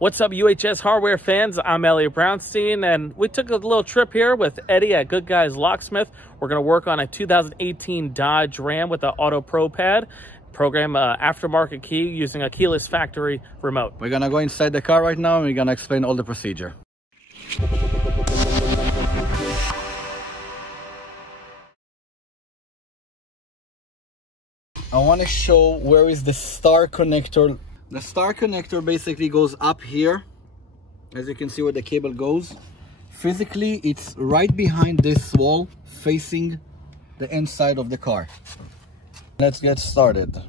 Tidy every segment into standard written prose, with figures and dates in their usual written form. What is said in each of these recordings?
What's up, UHS hardware fans? I'm Elliot Brownstein, and we took a little trip here with Eddie at Good Guys Locksmith. We're going to work on a 2018 Dodge Ram with the AutoProPad. Program aftermarket key using a keyless factory remote. We're going to go inside the car right now and we're going to explain all the procedure. I want to show where is the star connector. The star connector basically goes up here, as you can see where the cable goes. Physically, it's right behind this wall, facing the inside of the car. Let's get started. I'm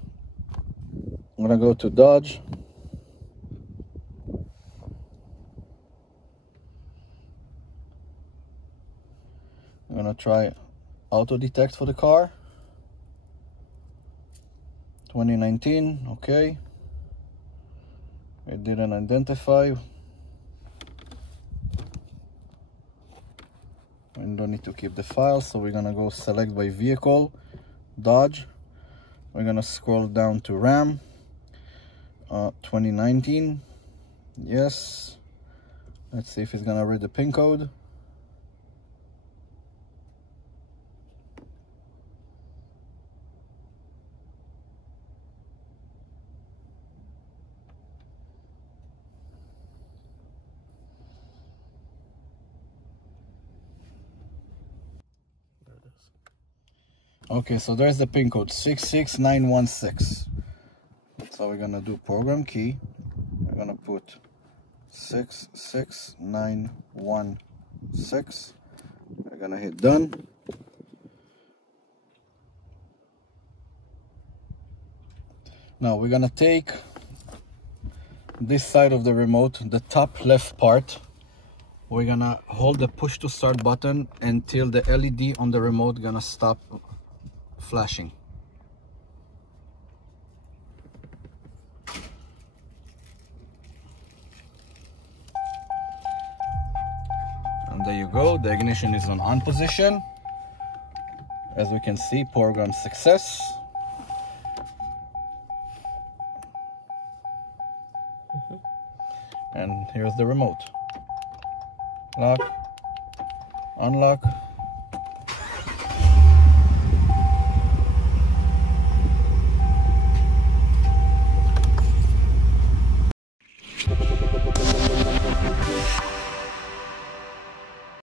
gonna go to Dodge. I'm gonna try auto detect for the car. 2019, okay. It didn't identify. We don't need to keep the file, so we're gonna go select by vehicle, Dodge. We're gonna scroll down to Ram, 2019. Yes. Let's see if it's gonna read the pin code. Okay, so there's the pin code 66916. So we're gonna do program key. We're gonna put 66916. We're gonna hit done. Now we're gonna take this side of the remote, the top left part. We're gonna hold the push to start button until the LED on the remote gonna stop flashing. And there you go, the ignition is on position. As we can see, program success. And here's the remote. Lock, unlock.